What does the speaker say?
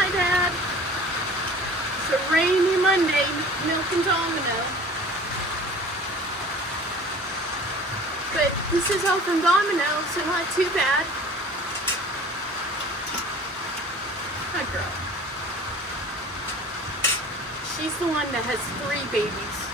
Hi, Dad. It's a rainy Monday, Milk and Domino. But this is all from Domino, so not too bad. That girl. She's the one that has 3 babies.